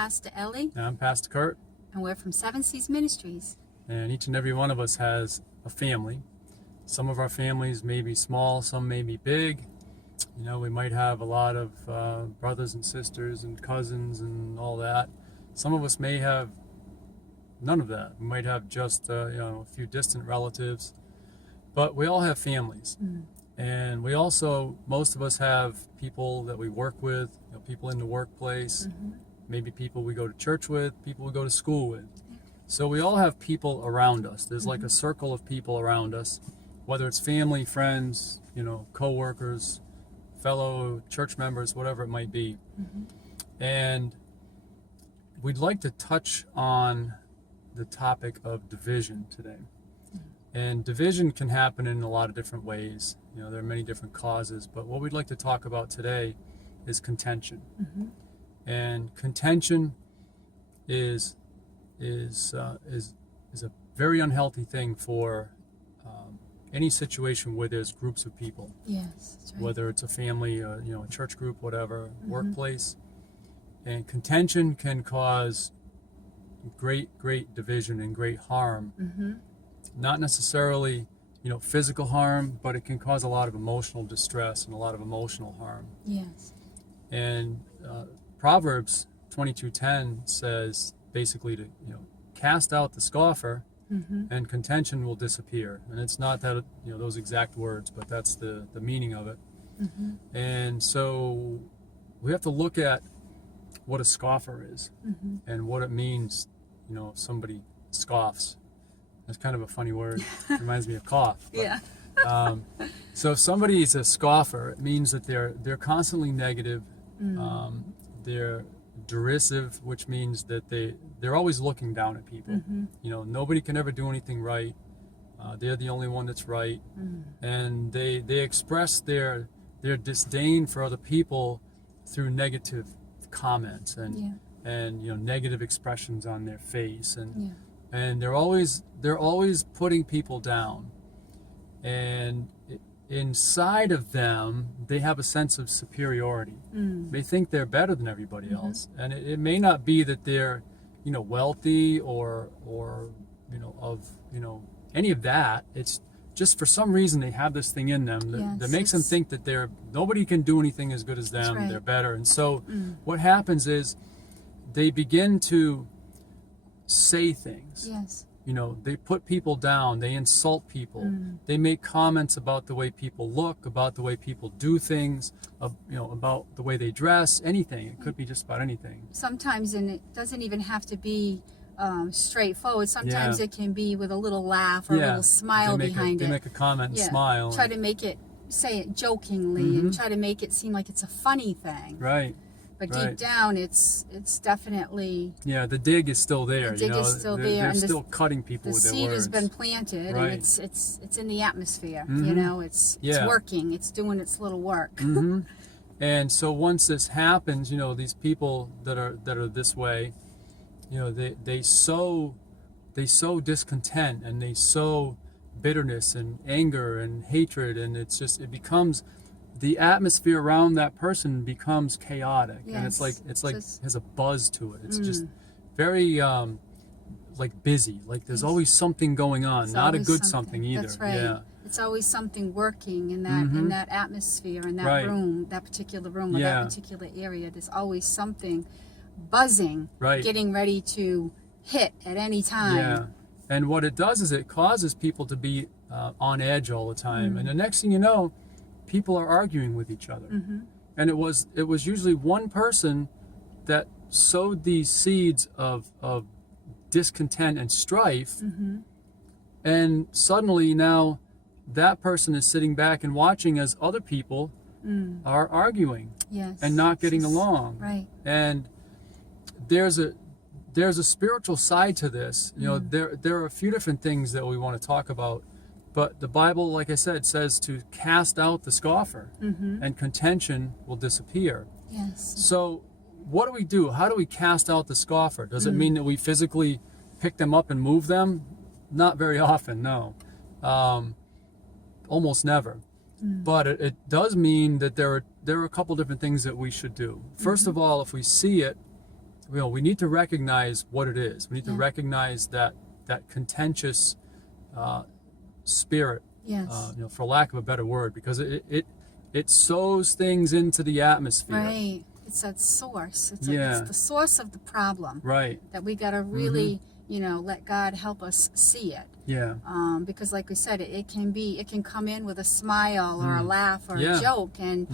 Pastor Ellie. And I'm Pastor Curt. And we're from Seven Seas Ministries. And each and every one of us has a family. Some of our families may be small, some may be big. You know, we might have a lot of brothers and sisters and cousins and all that. Some of us may have none of that. We might have just a few distant relatives. But we all have families. And we also, most of us have people that we work with, people in the workplace, maybe people we go to church with, people we go to school with. So we all have people around us. There's like a circle of people around us, whether it's family, friends, co-workers, fellow church members, whatever it might be. And we'd like to touch on the topic of division today. And division can happen in a lot of different ways. There are many different causes, but what we'd like to talk about today is contention. And contention is a very unhealthy thing for any situation where there's groups of people. Yes, that's right. Whether it's a family, a church group, whatever, workplace. And contention can cause great division and great harm. Not necessarily, physical harm, but it can cause a lot of emotional distress and a lot of emotional harm. Yes. And Proverbs 22:10 says basically to cast out the scoffer, and contention will disappear. And it's not that those exact words, but that's the meaning of it. And so we have to look at what a scoffer is and what it means. If somebody scoffs. That's kind of a funny word. It reminds me of cough. But, Yeah. So if somebody is a scoffer, it means that they're constantly negative. They're derisive, which means that they're always looking down at people. Nobody can ever do anything right. They're the only one that's right. And they express their disdain for other people through negative comments and negative expressions on their face. And they're always putting people down, and inside of them they have a sense of superiority. They think they're better than everybody else, and it may not be that they're wealthy or of any of that. It's just for some reason they have this thing in them that makes them think that nobody can do anything as good as them. Right. They're better, and so what happens is they begin to say things. Yes. They put people down, they insult people, they make comments about the way people look, about the way people do things, about the way they dress, anything. It could be just about anything. Sometimes, and it doesn't even have to be straightforward. Sometimes it can be with a little laugh or a little smile behind it. They make a comment and smile. Try to say it jokingly and try to make it seem like it's a funny thing. Right. But deep down, it's definitely... Yeah, the dig is still there. The dig is still there. They're and still cutting people with their words. The seed has been planted, right. and it's in the atmosphere. It's working. It's doing its little work. And so once this happens, these people that are this way, they sow discontent, and they sow bitterness and anger and hatred, and it becomes... the atmosphere around that person becomes chaotic, and it's like has a buzz to it. It's just very busy. Like there's always something going on, It's not a always good something. either. That's right. Yeah. It's always something working in that atmosphere, in that room, that particular room, or that particular area. There's always something buzzing, getting ready to hit at any time. Yeah. And what it does is it causes people to be on edge all the time, and the next thing you know, people are arguing with each other. And it was usually one person that sowed these seeds of discontent and strife, and suddenly now that person is sitting back and watching as other people are arguing and not getting along. Right. And there's a spiritual side to this. There are a few different things that we want to talk about. But the Bible, like I said, says to cast out the scoffer, and contention will disappear. Yes. So what do we do? How do we cast out the scoffer? Does it mean that we physically pick them up and move them? Not very often, no. Almost never. But it does mean that there are a couple different things that we should do. First of all, if we see it, we need to recognize what it is. We need to recognize that contentious spirit, yes. For lack of a better word, because it sows things into the atmosphere. Right. It's that source. It's the source of the problem. Right. That we got to really, let God help us see it. Yeah. Because like we said, it can come in with a smile or a laugh or a joke, and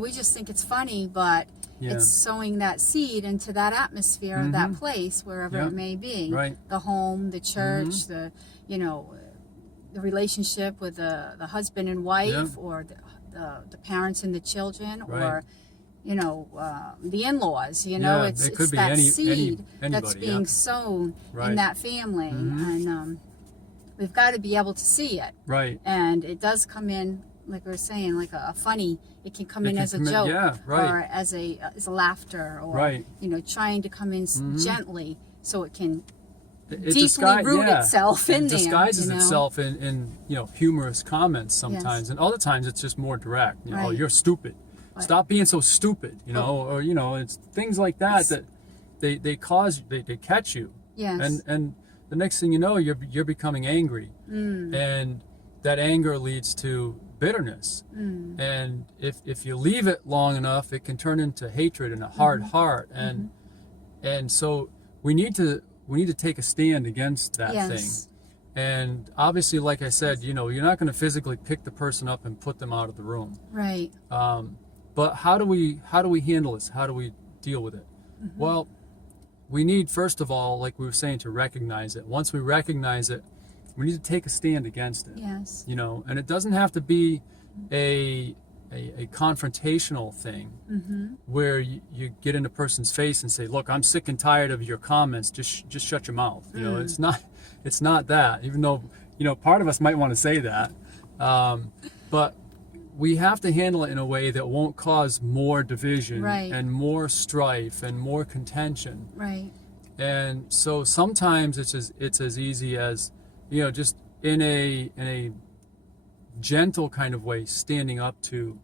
we just think it's funny, but it's sowing that seed into that atmosphere of that place, wherever it may be. Right. The home, the church, the the relationship with the husband and wife, or the parents and the children, or the in-laws. It's that seed that's being sown in that family, and we've got to be able to see it. Right. And it does come in, like we were saying, like a funny. It can come in as a joke, or as a laughter, or trying to come in gently, so it can deeply root itself in there. It disguises itself in humorous comments sometimes, and other times it's just more direct. Oh, you're stupid. Stop being so stupid. Or it's things like that they catch you. Yes. And the next thing you know, you're becoming angry, and that anger leads to bitterness. And if you leave it long enough, it can turn into hatred and a hard heart. And so we need to take a stand against that thing. And obviously, like I said, you're not going to physically pick the person up and put them out of the room. Right. But how do we handle this? How do we deal with it? Well, we need, first of all, like we were saying, to recognize it. Once we recognize it, we need to take a stand against it. Yes. And it doesn't have to be a confrontational thing where you get in a person's face and say, look, I'm sick and tired of your comments, just shut your mouth. It's not that, even though part of us might want to say that, but we have to handle it in a way that won't cause more division and more strife and more contention. Right. And so sometimes it's as easy as just in a gentle kind of way, standing up to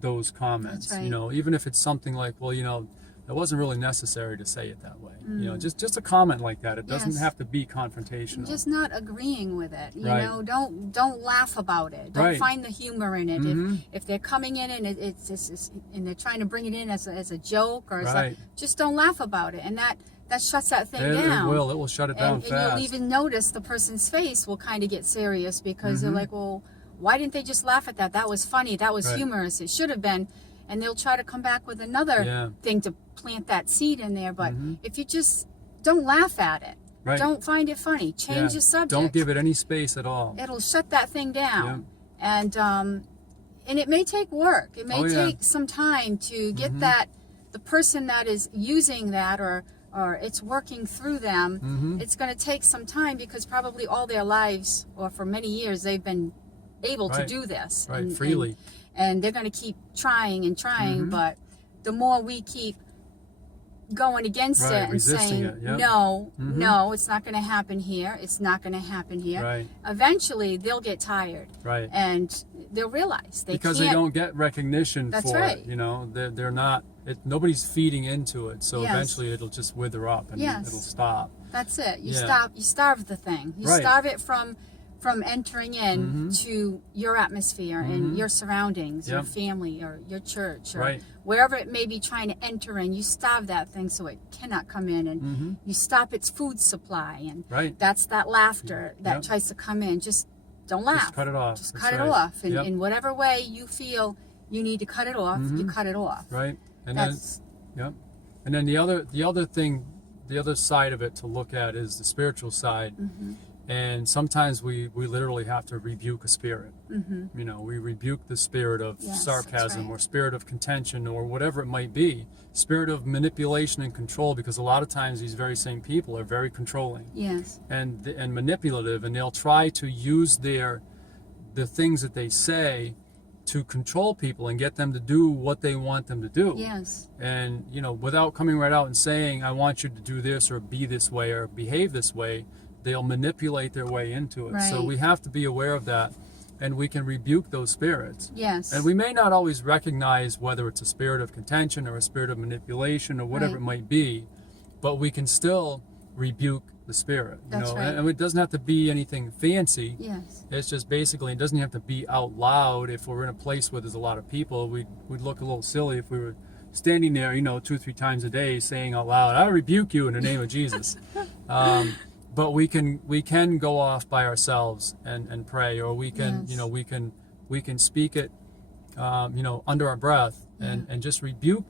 those comments. That's right. Even if it's something like, well, it wasn't really necessary to say it that way. Just a comment like that. It doesn't have to be confrontational. Just not agreeing with it. Don't laugh about it. Don't Right. find the humor in it. If they're coming in and it's and they're trying to bring it in as a joke, or just don't laugh about it, and that shuts that thing down. It will shut it down fast. And you'll even notice the person's face will kind of get serious, because they're like, well, why didn't they just laugh at that? That was funny. That was humorous. It should have been. And they'll try to come back with another thing to plant that seed in there. But if you just don't laugh at it, don't find it funny, change the subject. Don't give it any space at all. It'll shut that thing down. And it may take work. It may take some time to get the person that is using that, or it's working through them. It's going to take some time, because probably all their lives, or for many years, they've been able to do this freely. And they're going to keep trying and trying, but the more we keep going against it and resisting saying, it, no, it's not going to happen here, it's not going to happen here, eventually they'll get tired, and they'll realize because they don't get recognition for it. They're not, nobody's feeding into it, so eventually it'll just wither up and it'll stop. That's it. You starve the thing. You starve it from entering in to your atmosphere and your surroundings, your family, or your church, or wherever it may be trying to enter in. You starve that thing so it cannot come in, and you stop its food supply, and that's that laughter that tries to come in. Just don't laugh. Just cut it off. Just cut it off. And in whatever way you feel you need to cut it off, you cut it off. Right. And then the other thing, the other side of it to look at is the spiritual side. And sometimes we literally have to rebuke a spirit. We rebuke the spirit of sarcasm, or spirit of contention, or whatever it might be, spirit of manipulation and control, because a lot of times these very same people are very controlling and manipulative, and they'll try to use the things that they say to control people and get them to do what they want them to do. And without coming right out and saying, I want you to do this, or be this way, or behave this way, they'll manipulate their way into it. So we have to be aware of that, and we can rebuke those spirits. And we may not always recognize whether it's a spirit of contention or a spirit of manipulation or whatever it might be, but we can still rebuke the spirit. That's right. And it doesn't have to be anything fancy. Yes. It's just basically, it doesn't have to be out loud. If we're in a place where there's a lot of people, we'd look a little silly if we were standing there, 2 or 3 times a day saying out loud, I rebuke you in the name of Jesus. But we can go off by ourselves and pray, or we can, Yes. we can speak it, under our breath and just rebuke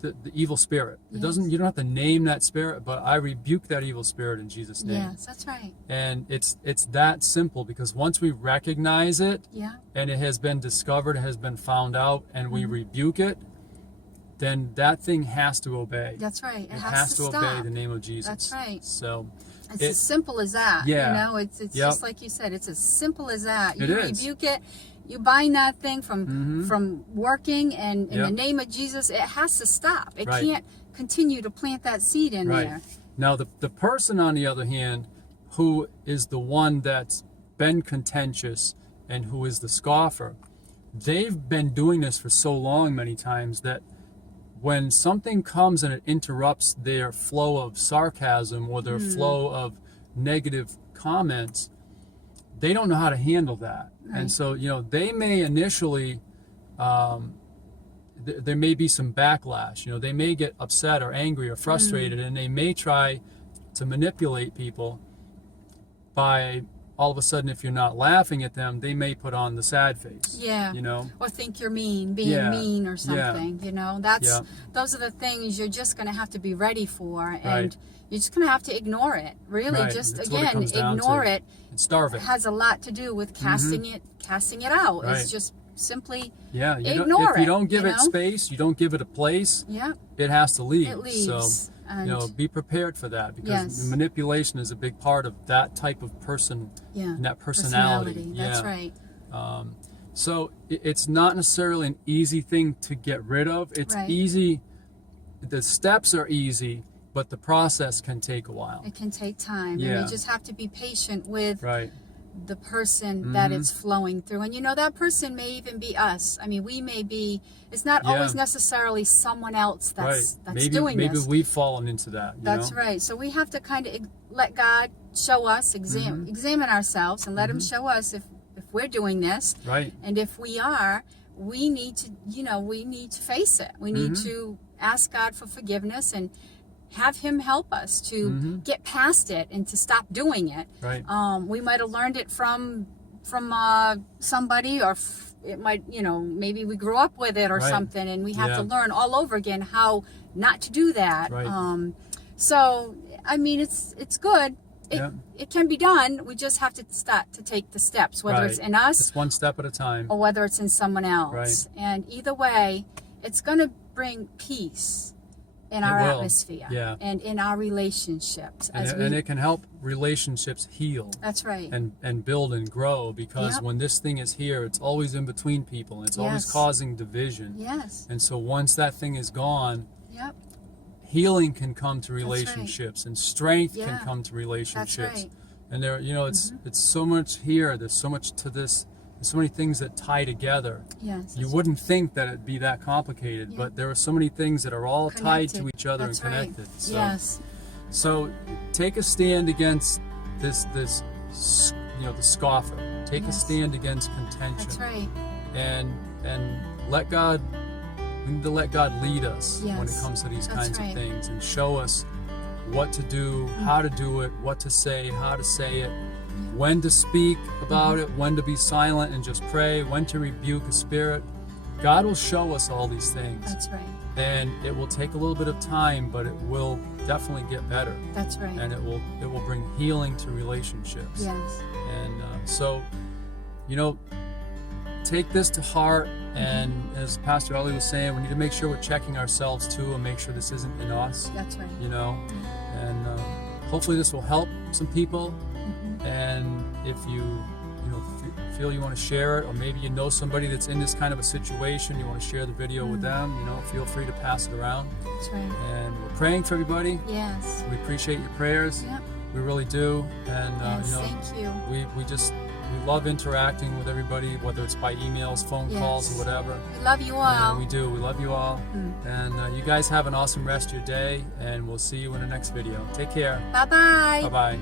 the evil spirit. It Yes. you don't have to name that spirit, but I rebuke that evil spirit in Jesus' name. Yes, that's right. And it's that simple, because once we recognize it, Yeah. and it has been discovered, it has been found out, and we rebuke it, then that thing has to obey. That's right. It has to stop. obey the name of Jesus. That's right. So It's as simple as that. Yeah. It's Yep. just like you said. It's as simple as that. You It is. rebuke it. You bind that thing from working, and in the Yep. name of Jesus, it has to stop. It Right. can't continue to plant that seed in Right. there. Now the person, on the other hand, who is the one that's been contentious and who is the scoffer, they've been doing this for so long many times that when something comes and it interrupts their flow of sarcasm or their flow of negative comments, they don't know how to handle that. Right. And so, they may initially, there may be some backlash. They may get upset or angry or frustrated, and they may try to manipulate people by, all of a sudden, if you're not laughing at them, they may put on the sad face. Yeah. Or think you're being Yeah. mean or something. That's Yeah. those are the things you're just going to have to be ready for, and Right. you're just going to have to ignore it. Really, Right. just That's what it again, comes down ignore to. it. And starve it. Has a lot to do with casting it out. Right. It's just simply Yeah. ignore if you don't it, give it space, you don't give it a place, yeah, it has to leave. it leaves. So, And be prepared for that, because Yes. manipulation is a big part of that type of person yeah, and that personality. That's Yeah. right. So it's not necessarily an easy thing to get rid of. It's Right. easy. The steps are easy, but the process can take a while. It can take time, Yeah. and you just have to be patient with Right. the person that it's flowing through. And that person may even be us. I mean, we may be, it's not Yeah. always necessarily someone else that's Maybe doing maybe this. we've fallen into that. That's right. So we have to kind of let God show us, examine ourselves, and let him show us if we're doing this. Right. And if we are, we need to, we need to face it. We need to ask God for forgiveness and have him help us to get past it and to stop doing it. Right. We might have learned it from somebody, or it might, maybe we grew up with it or Right. something, and we have Yeah. to learn all over again how not to do that. Right. So, I mean, it's good. Yeah. It can be done. We just have to start to take the steps, whether it's Right. in us Just one step at a time. or whether it's in someone else. Right. And either way, it's going to bring peace in our will. atmosphere, Yeah. and in our relationships. And it can help relationships heal That's right. and build and grow, because Yep. when this thing is here, it's always in between people, and it's always Yes. causing division. Yes. And so once that thing is gone, Yep. healing can come to right. relationships, and strength Yeah. can come to relationships. That's right. And there, it's so much here. There's so much to this. There's so many things that tie together. Yes. You wouldn't think that it'd be that complicated, Yeah. but there are so many things that are all tied to Connected. each other That's and right. connected. So, Yes. so take a stand against this, the scoffer. Take a Yes. stand against contention. That's right. And let God. We need to let God lead us when it Yes. comes to these That's kinds right. of things, and show us what to do, how to do it, what to say, how to say it, when to speak about it, when to be silent and just pray, when to rebuke a spirit. God will show us all these things. That's right. And it will take a little bit of time, but it will definitely get better. That's right. And it will bring healing to relationships. Yes. And so, take this to heart. And as Pastor Ellie was saying, we need to make sure we're checking ourselves too, and make sure this isn't in us. That's right. And hopefully this will help some people. And if you feel you want to share it, or maybe you know somebody that's in this kind of a situation, you want to share the video with them, feel free to pass it around. That's right. And we're praying for everybody. Yes. We appreciate your prayers. Yep. We really do. And Yes. Thank you. we just We love interacting with everybody, whether it's by emails, phone calls, or whatever. We love you all. We do. We love you all. And you guys have an awesome rest of your day, and we'll see you in the next video. Take care. Bye-bye. Bye-bye.